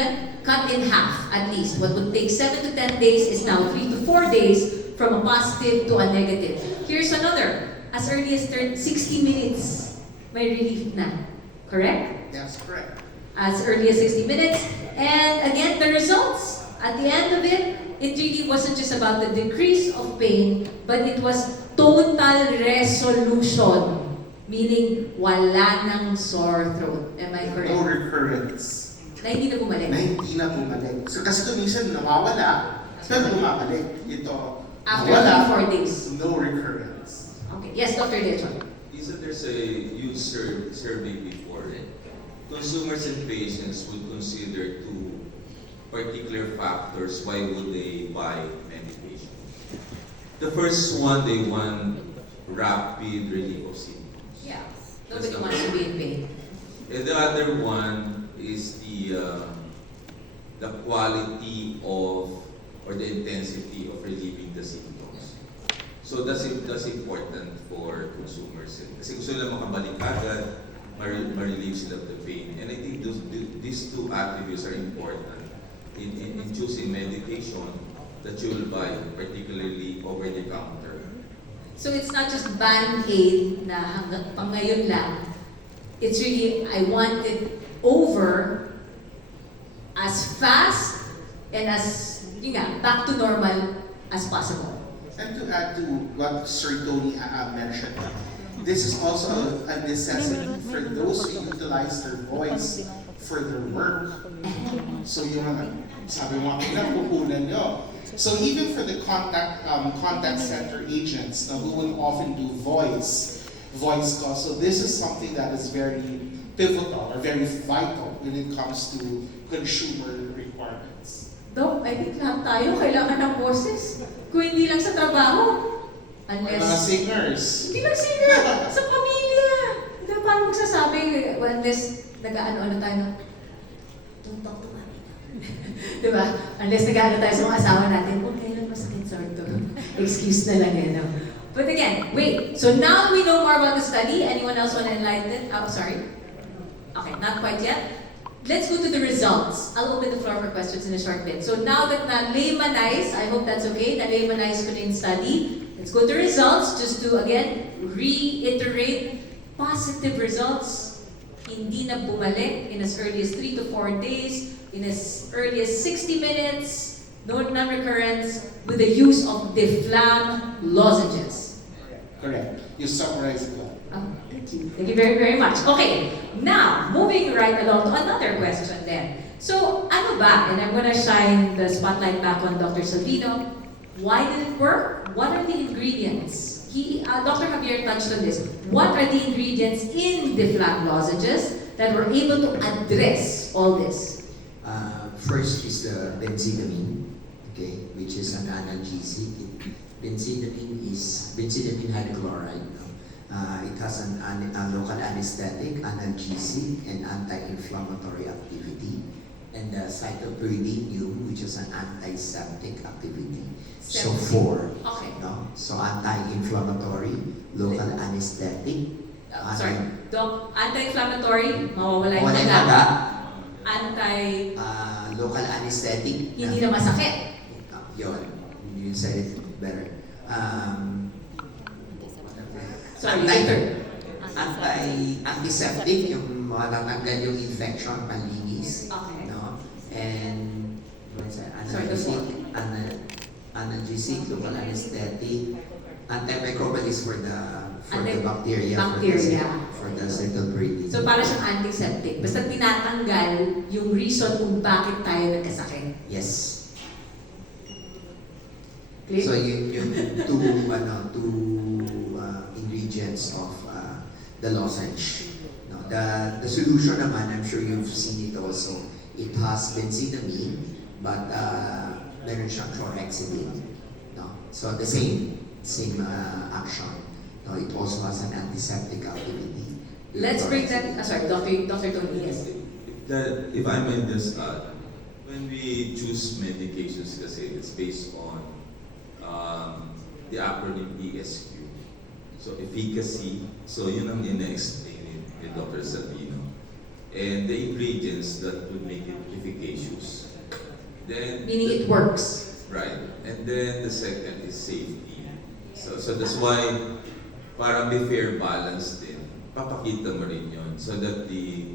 7, cut in half at least. What would take 7 to 10 days is now 3 to 4 days from a positive to a negative. Here's another. As early as 60 minutes, may relief na. Correct? That's correct. As early as 60 minutes. And again, the results, at the end of it, it really wasn't just about the decrease of pain, but it was total resolution. Meaning, wala nang sore throat. Am I correct? No recurrence. Na hindi na bumalik. Na hindi na bumalik. So kasi kung minsan nawawala, pero bumabalik. Ito, After nawala, 3-4 days. no recurrence. Okay. Yes, Dr. Dechon. Isn't there's a huge survey before it? Consumers and patients would consider two particular factors why would they buy medication. The first one, they want rapid relief of symptoms. Yeah. Nobody wants to be in pain. And the other one is the quality of or the intensity of relieving the symptoms. So that's important for consumers. Kasi gusto nila makabalik agad, ma-relieve sila of the pain. And I think these two attributes are important in choosing medication that you will buy, particularly over the counter. So it's not just Band-Aid na hanggang pang ngayon lang. It's really, I want it over as fast and as, back to normal as possible. And to add to what Sir Tony mentioned, this is also a necessity for those who utilize their voice for their work. So yung sabi mo, pinapupunan nyo. So even for the contact center agents who will often do voice calls, so this is something that is very pivotal or very vital when it comes to consumer requirements. Dok, I think lahat tayo kailangan ng boses. Kung hindi lang sa trabaho. Mga singers. Hindi lang singer, sa pamilya. Hindi pa paano magsasabi, unless nag-ano-ano tayo na, don't talk to mommy. Diba? Unless nag-ano tayo sa mga asawa natin, okay lang masakit, sorry to. Excuse na lang yan. No? But again, wait. So now that we know more about the study, anyone else want to enlighten it? Oh, sorry. Okay, not quite yet. Let's go to the results. I'll open the floor for questions in a short bit. So now that na-laymanize, I hope that's okay, na-laymanize ko na yung study, let's go to results just to, again, reiterate positive results. Hindi na bumalik in as early as 3 to 4 days, in as early as 60 minutes, no non-recurrence, with the use of Difflam lozenges. Correct. You summarized it well. Oh, thank you. Thank you very, very much. Okay, now, moving right along to another question then. So, ano ba? And I'm gonna shine the spotlight back on Dr. Salvino. Why did it work? What are the ingredients? Dr. Javier touched on this. What are the ingredients in the Difflam lozenges that were able to address all this? First is the benzidamine, okay, which is an analgesic. Benzidamine is benzidamine hydrochloride. It has a local anesthetic, analgesic, and anti-inflammatory activity. And the cytopyridinium, which is an antiseptic activity. So four. Okay. No? So anti-inflammatory, local anesthetic. Sorry, Doc, anti-inflammatory, mawawala yung Wala taga. taga. Local anesthetic. Hindi na masakit. Yun. You said it better. Sorry, later. Antiseptic, yung matatanggal yung infection, panlinis. Okay. No? And, what's that? Sorry, the Analgesic, analgesic, local anesthetic. Antimicrobial is for the bacteria. Bacteria. For the cytopyridine. So para siyang antiseptic. Basta tinatanggal yung reason kung bakit tayo nagkasakit. Yes. Clear? So yung two ingredients of the lozenge. No, the solution naman, I'm sure you've seen it also. It has benzidamine, but meron siyang chlorhexidine. No, so the same action. No, it also has an antiseptic activity. Let's break that. Sorry, Dr. Tony. Yes. If I may just add, when we choose medications kasi it's based on the acronym ESQ. So efficacy, so yun ang ina-explain ni Dr. Salvino. And the ingredients that would make it efficacious. then Meaning it works. right. And then the second is safety. So that's why para may fair balance din, papakita mo rin yun so that the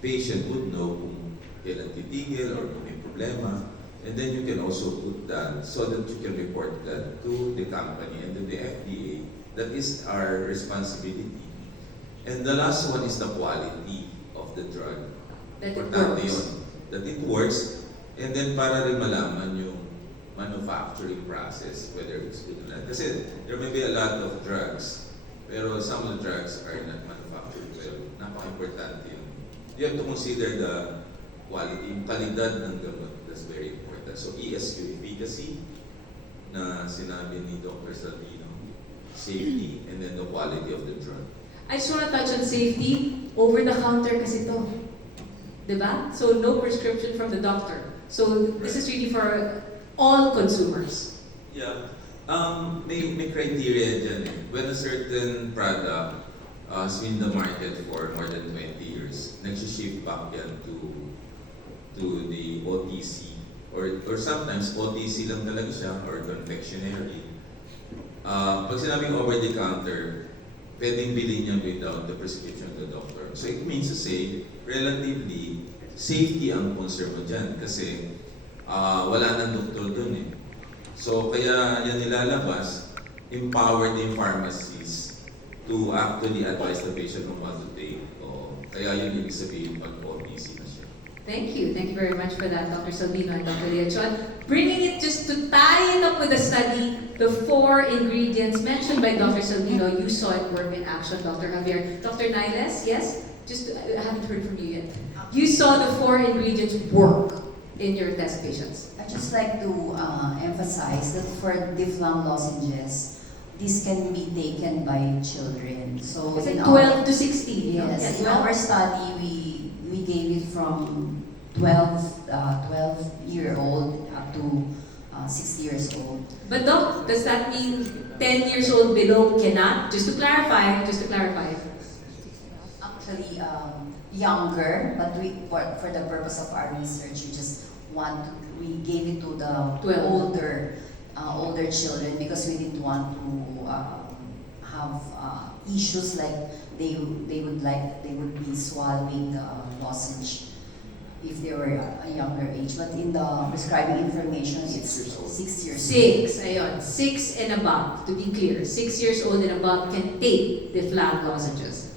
patient would know kung kailan titigil or kung may problema. And then you can also put that so that you can report that to the company and to the FDA. That is our responsibility. And the last one is the quality of the drug. That it Importante works. yun. That it works. And then para rin malaman yung manufacturing process, whether it's good or not. Kasi there may be a lot of drugs, pero some of the drugs are not manufactured well. Napaka-importante yun. You have to consider the quality, yung kalidad ng gamot. That's very important. So ESQ, efficacy, na sinabi ni Dr. Salvino, safety, and then the quality of the drug. I just want to touch on safety. Over-the-counter kasi to. Diba? So no prescription from the doctor. So this is really for all consumers. Yeah. May criteria dyan eh. When a certain product has been in the market for more than 20 years, nag-shift back yan to the OTC. Or sometimes OTC lang talaga siya or confectionery. Pag sinabing over-the-counter, pwedeng bilhin niya without the prescription of the doctor. So it means to say, relatively, safety ang concern mo dyan kasi wala nang doktor dun eh. So kaya yan nilalabas, empowered yung pharmacies to actually advise the patient on what to take. Kaya yun ibig sabihin pag OTC na siya. Thank you. Thank you very much for that, Dr. Salvino and Dr. Leachon. Bringing it just to tie it up with the study, the 4 ingredients mentioned by Dr. Salvino, you saw it work in action, Dr. Javier. Dr. Niles, yes? I haven't heard from you yet. You saw the 4 ingredients work in your test patients. I'd just like to emphasize that for Difflam lozenges, this can be taken by children. So It's in like 12 to 16. no? yes, in 12. our study, we gave it from 12-year-old up to 6 years old. But Doc, does that mean 10 years old below cannot? Just to clarify. Actually, younger, but for the purpose of our research, we gave it to the 12. older children because we didn't want to have issues like they would be swallowing the lozenge if they were a younger age. But in the prescribing information, it's 6 years old. 6, ayun. 6 and above, to be clear. 6 years old and above can take the Difflam lozenges.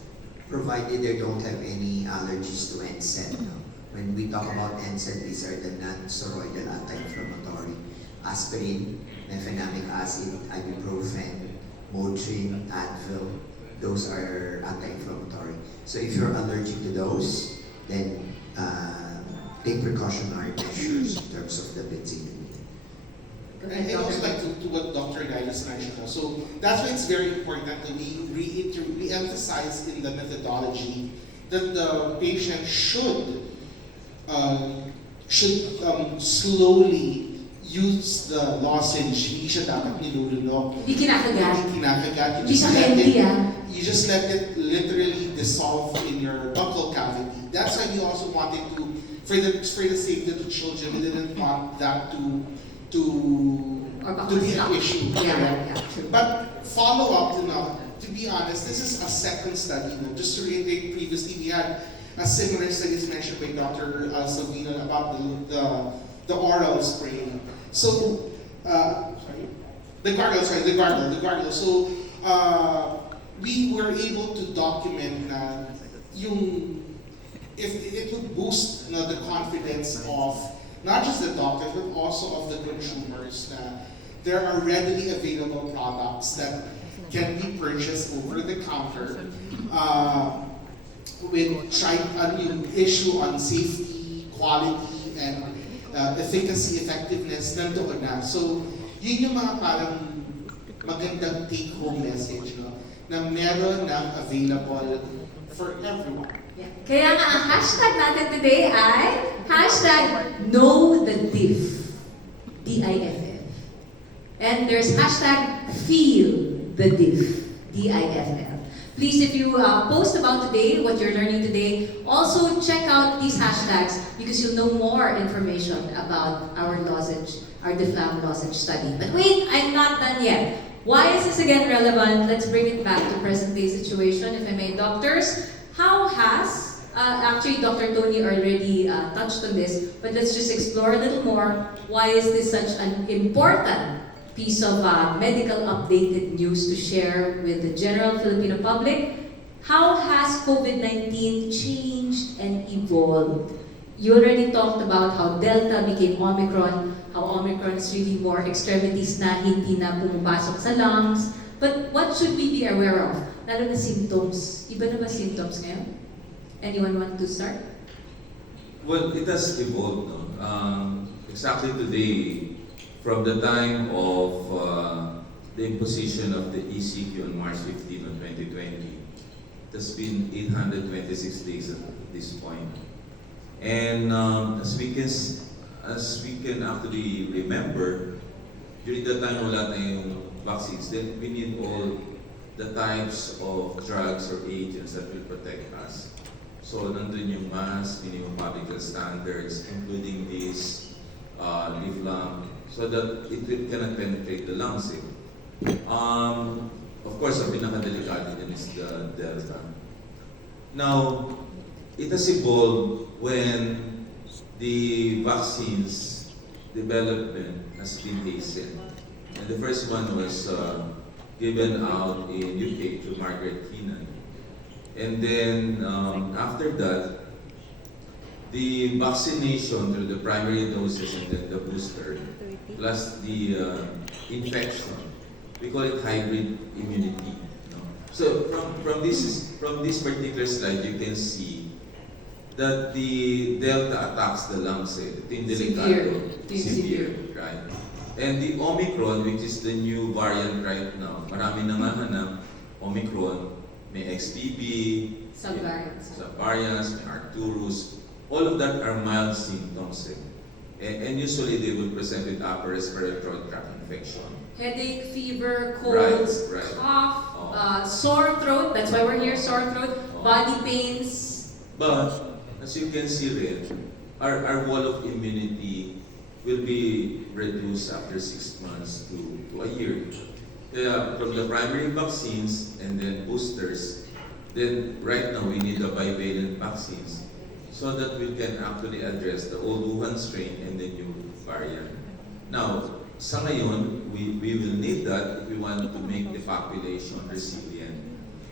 Provided they don't have any allergies to NSAID. No? When we talk about NSAID, these are the non-steroidal anti-inflammatory. Aspirin, mefenamic acid, ibuprofen, Motrin, Advil, those are anti-inflammatory. So if you're allergic to those, then take precautionary measures in terms of the benzene. And I also like to what Dr. Niles mentioned also. That's why it's very important that we re-emphasize in the methodology that the patient should slowly use the lozenge. Hindi siya dapat nilulunok. Hindi kinakagat. Hindi kinakagat. Hindi siya healthy, You just let it literally dissolve in your buccal cavity. That's why we also wanted to, for the safety of the children, we didn't want that to be an issue. Yeah, true. But follow up to be honest, this is a second study. No? Just to reiterate, previously we had a similar study mentioned by Dr. Salvino about the oral spray. So, the gargle. So, we were able to document na if it would boost the confidence of not just the doctors but also of the consumers that there are readily available products that can be purchased over the counter with yung issue on safety, quality, and efficacy, effectiveness, nandoon na. So, yun yung mga parang magandang take-home message, no? Na meron ng available for everyone. Kaya nga ang hashtag natin today ay #KnowTheDiff. D-I-F-F. And there's #FeelTheDiff. DIFF. Please, if you post about today, what you're learning today, also check out these hashtags because you'll know more information about our lozenge, our Difflam lozenge study. But wait, I'm not done yet. Why is this again relevant? Let's bring it back to present day situation, if I may. Doctors, how has, actually Dr. Tony already touched on this, but let's just explore a little more. Why is this such an important piece of medical updated news to share with the general Filipino public? How has COVID-19 changed and evolved? You already talked about how Delta became Omicron, how Omicron is really more extremities na hindi na pumapasok sa lungs. But what should we be aware of? Lalo na symptoms. Iba na ba symptoms ngayon? Anyone want to start? Well, it has evolved. No? Exactly today, from the time of the imposition of the ECQ on March 15 of 2020, it has been 826 days at this point. And as we can actually remember, during the time wala na yung vaccines, then we need all the types of drugs or agents that will protect us. So nandun yung mask, minimum public health standards, including this Difflam, so that it cannot penetrate the lungs. Of course, ang pinakadelikado din is the Delta. Now, it has evolved when the vaccines development has been hastened. And the first one was given out in UK to Margaret Keenan. And then after that, the vaccination through the primary doses and then the booster, plus the infection, we call it hybrid immunity. No? So from this particular slide, you can see that the Delta attacks the lungs. Ito yung delikado, severe, right? And the Omicron, which is the new variant right now, marami nangahanap, Omicron, may XBB, subvariants, may Arcturus, all of that are mild symptoms. And usually they will present with upper respiratory tract infection. Headache, fever, colds, Right. cough, sore throat, that's why we're here, sore throat, body pains. But, as you can see rin, our wall of immunity will be reduced after 6 months to a year. Kaya from the primary vaccines and then boosters, then right now we need the bivalent vaccines so that we can actually address the old Wuhan strain and the new variant. Now, sa ngayon, we will need that if we want to make the population resilient.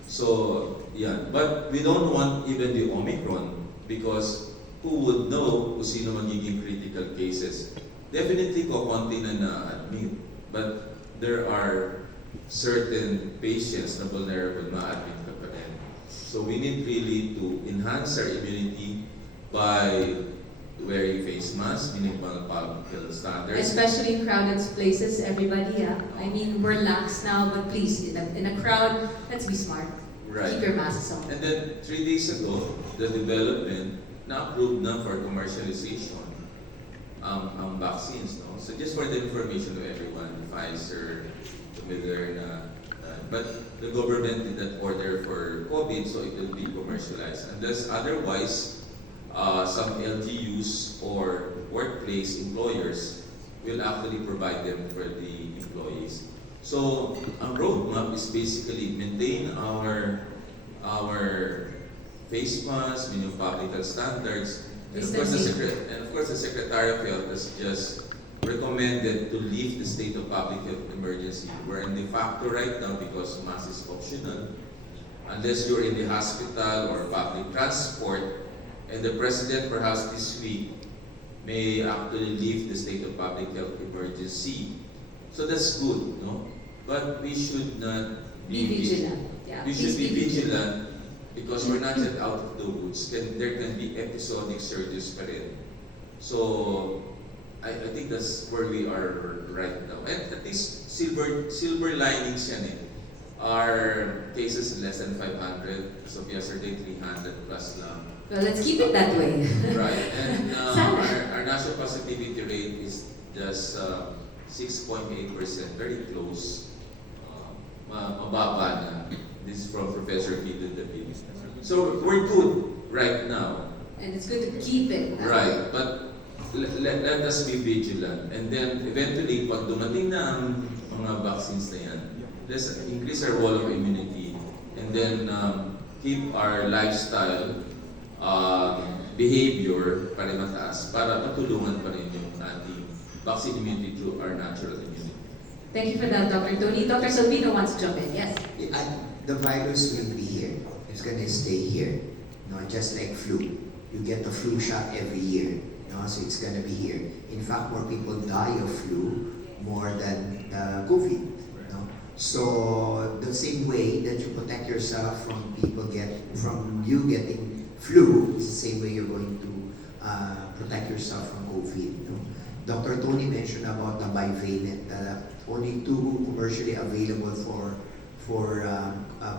So, yeah. But we don't want even the Omicron because who would know kung sino magiging critical cases. Definitely kukunti na na-admit. But there are certain patients na vulnerable ma-admit ka pa rin. So we need really to enhance our immunity by wearing face masks, minimal public health standards. Especially in crowded places, everybody, I mean, we're lax now, but please, in a crowd, let's be smart. Right. Keep your masks on. And then 3 days ago, the development na-approved na for commercialization ang vaccines. No? So just for the information of everyone, Pfizer, Moderna, but the government did not order for COVID, so it will be commercialized. Unless otherwise, some LGUs or workplace employers will actually provide them for the employees. So, ang roadmap is basically maintain our face masks, minimum public health standards, and of course the Secretary of Health has just recommended to lift the state of public health emergency. We're in de facto right now because mask is optional. Unless you're in the hospital or public transport, and the President perhaps this week may actually lift the state of public health emergency. So that's good, no? But we should not Be vigilant. Yeah, we should please be vigilant because we're not yet out of the woods. There can be episodic surges pa rin. So, I think that's where we are right now. And at least silver linings yan eh. Our cases less than 500. So yesterday, 300 plus lang. Well, let's keep it that way. Right. And our national positivity rate is just 6.8%, very close. mababa na. This is from Professor Vito David. So we're good right now. And it's good to keep it. Right, but let us be vigilant. And then eventually, pag dumating na ang mga vaccines na yan, let's increase our wall of immunity and then keep our lifestyle behavior para mataas, para matulungan pa rin yung ating vaccine immunity through our natural immunity. Thank you for that, Dr. Tony. Dr. Salvino wants to jump in. Yes. The virus will be here. It's gonna stay here. Just like flu. You get the flu shot every year. So it's gonna be here. In fact, more people die of flu more than COVID. So the same way that you protect yourself from you getting flu, it's the same way you're going to protect yourself from COVID. Dr. Tony mentioned about the bivalent. Only two commercially available for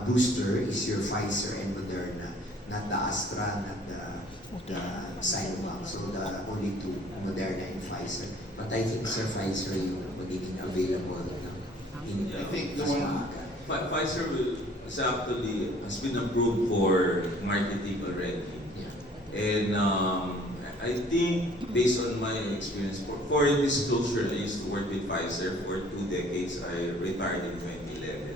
booster is your Pfizer and Moderna, not the Astra, not the Sinovac. So the only two, Moderna and Pfizer. But I think Sir Pfizer yung magiging available in I think the one. Pfizer has been approved for marketing already. Yeah. And I think based on my experience, for disclosure, I used to work with Pfizer for 2 decades. I retired in 2011.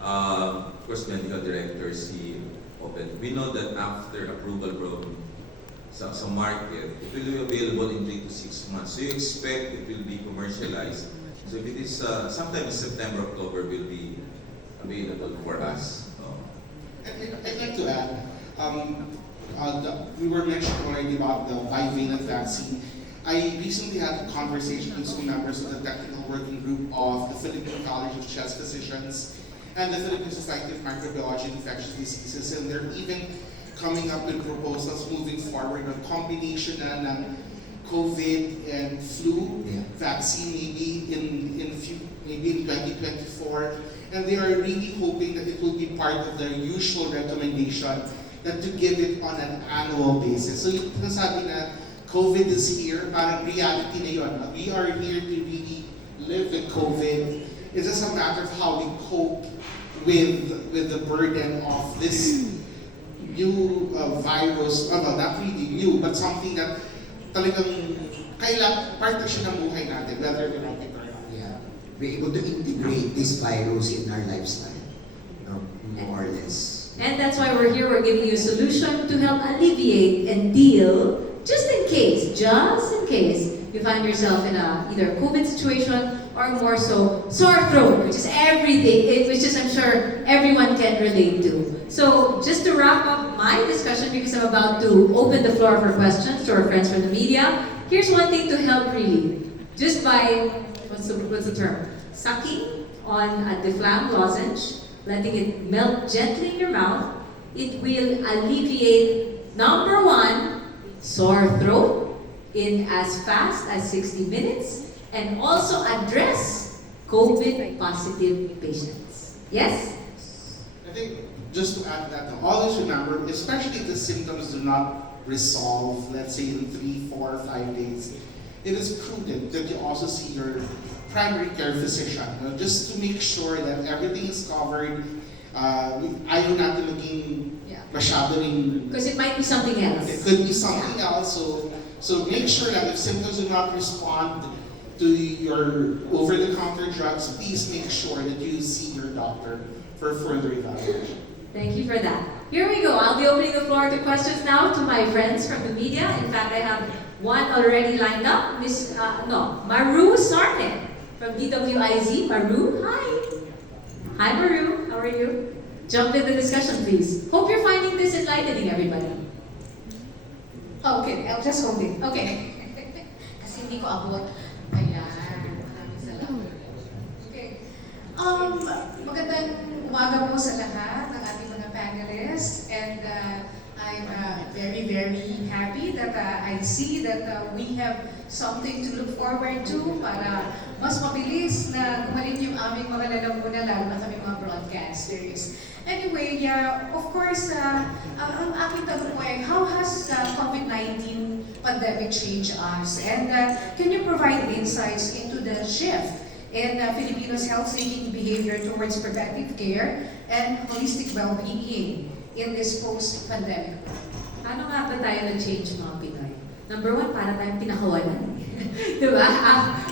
Of course, medical director, CEO, open. We know that after approval from sa market, it will be available in 3 to 6 months. So you expect it will be commercialized. So if it is sometime in September, October, will be available for us. I'd like to add, we were mentioning already about the bivalent vaccine. I recently had a conversation with some members of the technical working group of the Philippine College of Chest Physicians and the Philippine Society of Microbiology and Infectious Diseases, and they're even coming up with proposals moving forward on combination na ng COVID and flu vaccine maybe in 2024, and they are really hoping that it will be part of their usual recommendation that to give it on an annual basis. So yung nasabi na COVID is here, parang reality na yun. We are here to really live with COVID. It's just a matter of how we cope with the burden of this new virus. No, not really new, but something that talagang part na siya ng buhay natin, whether we like it or not. Yeah. Be able to integrate this virus in our lifestyle, more or less. And that's why we're here. We're giving you a solution to help alleviate and deal, just in case you find yourself in either a COVID situation or more so sore throat, which is everything, which is I'm sure everyone can relate to. So just to wrap up my discussion, because I'm about to open the floor for questions to our friends from the media, here's one thing to help really. Just by, what's the term? Sucking on a Difflam lozenge, letting it melt gently in your mouth, it will alleviate, number one, sore throat in as fast as 60 minutes, and also address COVID positive patients. Yes? I think just to add that, always remember, especially if the symptoms do not resolve, let's say in 3, 4, 5 days, it is prudent that you also see your primary care physician, just to make sure that everything is covered. Ayaw natin maging masyado rin. Because it might be something else. It could be something else. So make sure that if symptoms do not respond to your over-the-counter drugs, please make sure that you see your doctor for further evaluation. Thank you for that. Here we go. I'll be opening the floor to questions now to my friends from the media. In fact, I have one already lined up. Maru Sarnet from DWIZ. Maru, hi. Hi, Maru. How are you? Jump in the discussion, please. Hope you're finding this enlightening, everybody. Okay, I'll just hold it. Okay. Kasi hindi ko abot. Ayan. Maraming salamat. Okay. Magandang umaga po sa lahat ng ating mga panelists, and I'm very, very happy that I see that we have something to look forward to para mas mabilis na gumaling yung aming mga lalamunan, lalo na kami mga broadcasters. Anyway, of course, ang aking tanong po ay, how has COVID-19 pandemic changed us? And can you provide insights into the shift in Filipinos' health-seeking behavior towards preventive care and holistic well-being in this post-pandemic world. Paano nga ba tayo nag-change mga Pinoy? Number one, para tayong pinakawalan. Diba?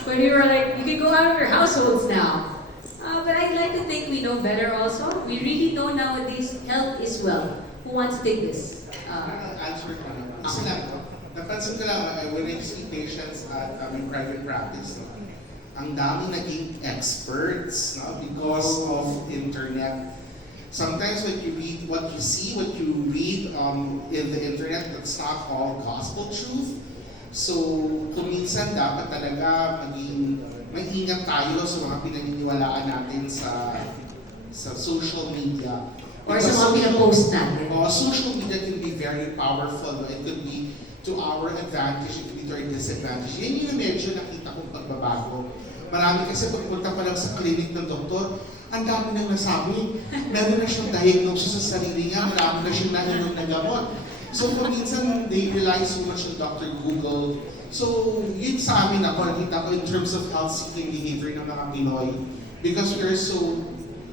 When we were like, you can go out of your households now. But I'd like to think we know better also. We really know nowadays health is wealth. Who wants to take this? Answer ko na. Isa lang, napansin ko lang, when I see patients at my private practice, no, ang dami naging experts, no, because of internet. Sometimes when you read what you see, what you read in the internet, that's not all gospel truth. So, kung minsan dapat talaga maging mag-ingat tayo sa mga pinaniniwalaan natin sa social media. Or sa mga pinapost natin. Social media can be very powerful. It could be to our advantage, it could be to our disadvantage. Yan yung medyo nakita kong pagbabago. Marami kasi pagpunta pa lang sa clinic ng doktor, ang dami nang nasabi. Meron na siyang diagnosis sa sarili niya, marami na siyang nainom na gamot. So kung minsan they rely so much on Dr. Google. So yun sa amin ako, nakita ko in terms of health-seeking behavior ng mga Pinoy. Because we are so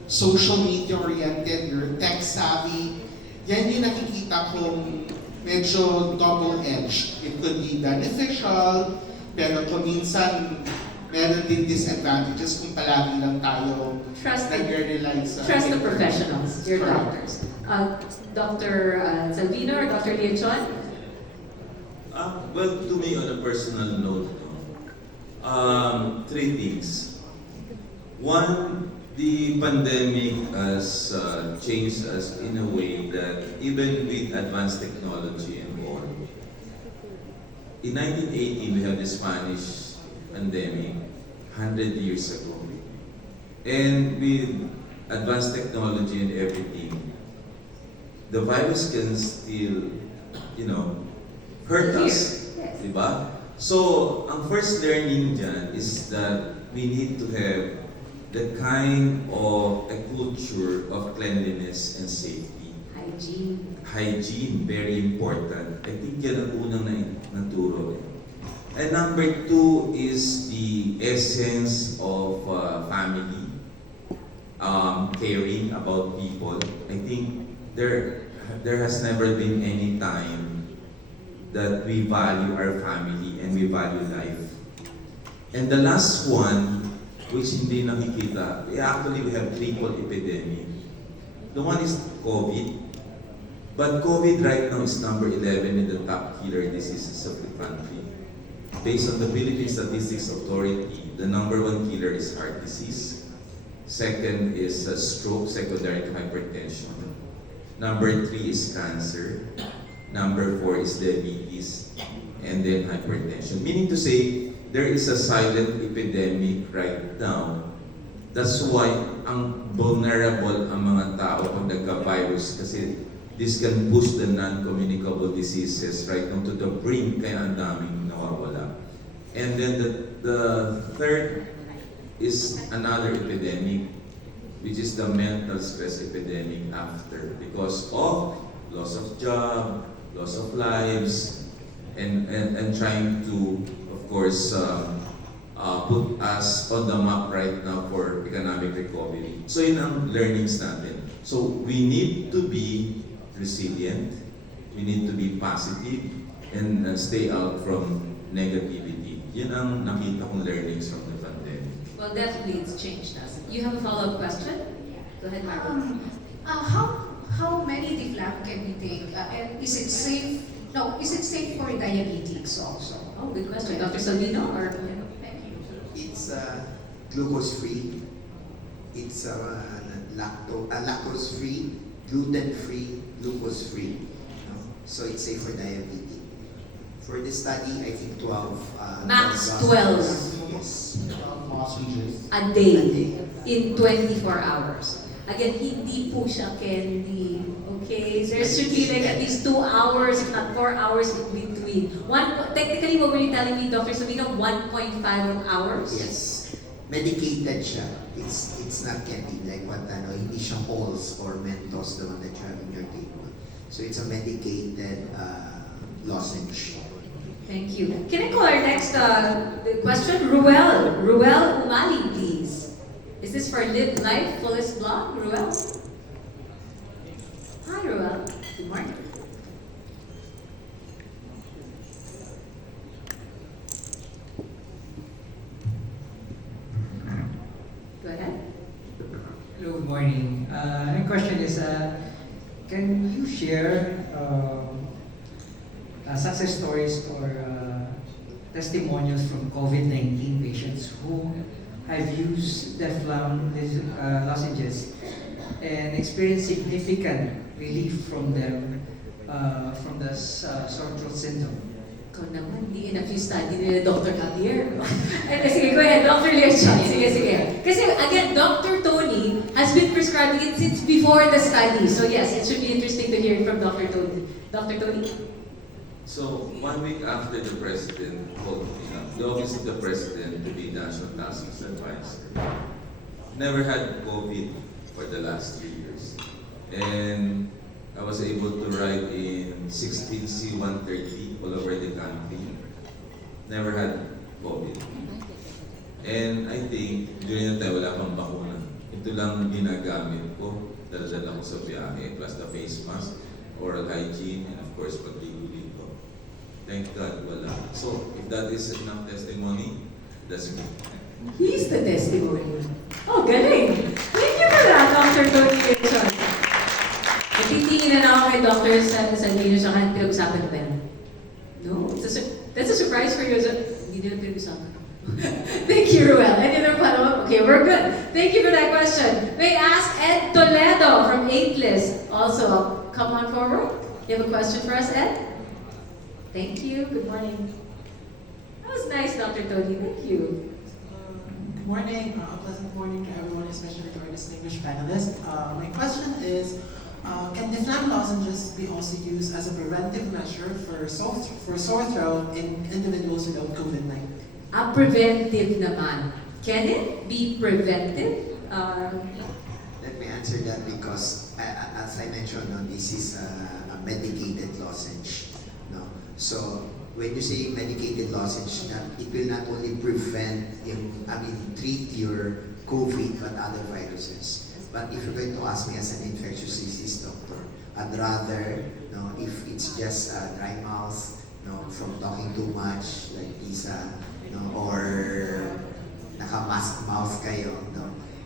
social media oriented, you're tech savvy. Yan yung nakikita kong medyo double-edged. It could be beneficial, pero kung minsan meron din disadvantages kung palagi lang tayo nag-rely sa... Trust the professionals, your Correct. doctors. Dr. Salvino or Dr. Leachon? Well, to me, on a personal note, three things. One, the pandemic has changed us in a way that even with advanced technology and all, in 1918 we have the Spanish pandemic, 100 years ago. And with advanced technology and everything, the virus can still, hurt us. Yes. Diba? So, ang first learning dyan is that we need to have the kind of a culture of cleanliness and safety. Hygiene. Hygiene, very important. I think yan ang unang naturo. And number two is the essence of family, caring about people. I think there has never been any time that we value our family and we value life. And the last one, which hindi nakikita, we have triple epidemic. The one is COVID. But COVID right now is number 11 in the top killer diseases of the country. Based on the Philippine Statistics Authority, the number one killer is heart disease. Second is stroke, secondary to hypertension. Number 3 is cancer. Number 4 is diabetes. And then hypertension. Meaning to say, there is a silent epidemic right now. That's why ang vulnerable ang mga tao pag nagka-virus kasi this can push the non-communicable diseases right now to the brink kaya ang daming nawawala. And then the third is another epidemic, which is the mental stress epidemic after because of loss of job, loss of lives, and trying to, of course, put us on the map right now for economic recovery. So yun ang learnings natin. So we need to be resilient, we need to be positive, and stay out from negativity. Yun ang nakita kong learnings from the pandemic. Well, definitely it's changed us. You have a follow-up question? Go ahead, Margot. How many Difflam can we take? And is it safe? No, is it safe for diabetics also? Oh, good question. Dr. Salvino or? Thank you. It's glucose-free. It's lactose-free, gluten-free, glucose-free. So it's safe for diabetes. For this study, I think 12. Max 12. Yes. Lozenges. A day in 24 hours. Again, hindi po siya candy. Okay? There should be like at least 2 hours, if not 4 hours in between. Technically, what were you telling me, Dr. Sabino? 1.5 hours? Yes. Medicated siya. It's not candy like what hindi siya Halls or Mentos, the one that you have in your table. So it's a medicated lozenge. Thank you. Can I call our next question? Ruel. Ruel Umali, please. this for Live Life Fullest Blog, Ruel? Hi, Ruel. Good morning. Go ahead. Hello, good morning. My question is, can you share success stories or testimonials from COVID-19 patients who have used Difflam lozenges and experienced significant relief from them from the sore throat syndrome? Ikaw naman, di enough yung study nila Dr. Javier. Ay, sige, go ahead, Dr. Leachon. Sige, sige. Kasi again, Dr. Tony has been prescribing it since before the study. So yes, it should be interesting to hear it from Dr. Tony. Dr. Tony? So 1 week after the president called me up, the office of the president to be National Task Force Advisor, never had COVID for the last 3 years. And I was able to ride in 16C130 all over the country. Never had COVID. And I think during the time wala pang bakuna. Ito lang ginagamit ko. Dala-dala ko sa biyahe, plus the face mask, oral hygiene, and of course pagligo-ligo. Thank God wala. So if that is enough testimony, that's me. He's the testimony. Oh, galing! Thank you for that, Dr. Tony Leachon. Natitingin na ako kay Dr. Salvino sa kanya pinag-usapan na ba yan? No? That's a surprise for you. Hindi nila pinag-usapan. Thank you, Ruel. Any other follow-up? Okay, we're good. Thank you for that question. May I ask Ed Toledo from 8 List also come on forward. You have a question for us, Ed? Thank you. Good morning. That was nice, Dr. Tony. Thank you. Good morning, a pleasant morning to everyone, especially to our distinguished panelists. My question is, can Difflam lozenges be also used as a preventive measure for sore throat in individuals without COVID-19? Preventive naman. Can it be preventive? Let me answer that because, as I mentioned, no, this is a medicated lozenge. No? So, when you say medicated lozenge, it will not only treat your COVID but other viruses. But if you're going to ask me as an infectious disease doctor, I'd rather, if it's just dry mouth, from talking too much, like Lisa, or naka-mask mouth kayo,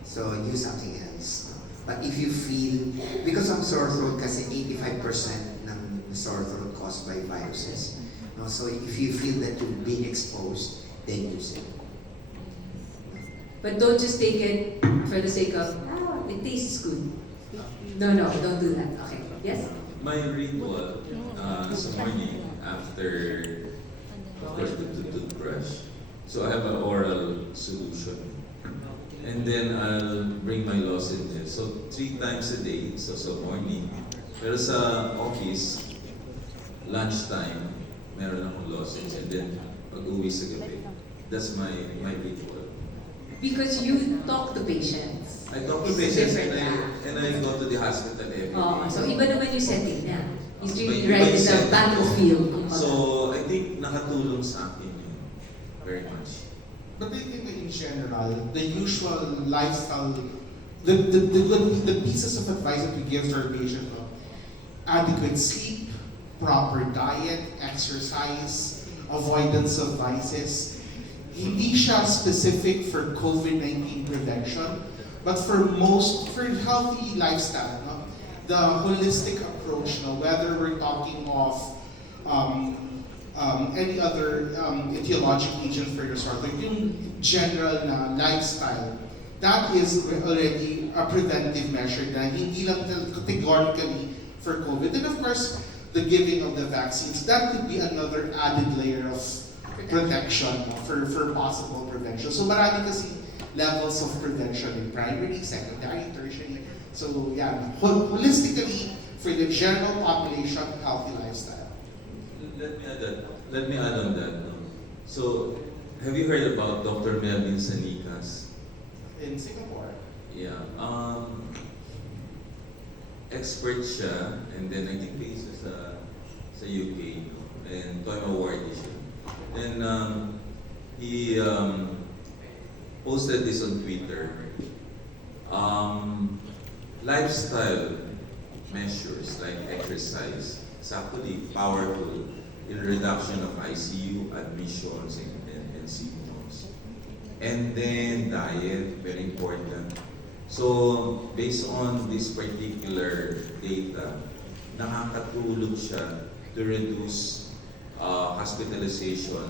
so use something else. But if you feel, because of sore throat kasi 85% ng sore throat caused by viruses. So if you feel that you've been exposed, then use it. But don't just take it for the sake of, it tastes good. No, don't do that. Okay. Yes? My ritual sa morning after, of course, the toothbrush. So I have an oral solution. And then I'll bring my lozenges. So 3 times a day, so morning. Pero sa office, lunchtime, meron akong lozenge. And then pag-uwi sa gabi. That's my ritual. Because you talk to patients. I talk to It's patients different, and I go to the hospital every day. So iba naman yung setting niya. He's really Iba right yung in the setting. battlefield. So I think nakatulong sa akin yun very much. But I think in general, the usual lifestyle, the pieces of advice that we give to our patient, adequate sleep, proper diet, exercise, avoidance of vices, hindi siya specific for COVID-19 prevention, but for healthy lifestyle, the holistic approach, whether we're talking of any other etiologic agent for your sort, like yung general na lifestyle, that is already a preventive measure na hindi lang categorically for COVID. And of course, the giving of the vaccines, that could be another added layer of protection for possible prevention. So marami kasi levels of prevention in primary, secondary, tertiary. So yeah, holistically, for the general population, healthy lifestyle. Let me add on that. So, have you heard about Dr. Melvin Sanicas? In Singapore. Yeah. Expert siya, and then I think based sa UK, and Toy Award siya. And he posted this on Twitter. Lifestyle measures like exercise is actually powerful in reduction of ICU admissions and symptoms. And then diet, very important. So based on this particular data, nakakatulong siya to reduce hospitalization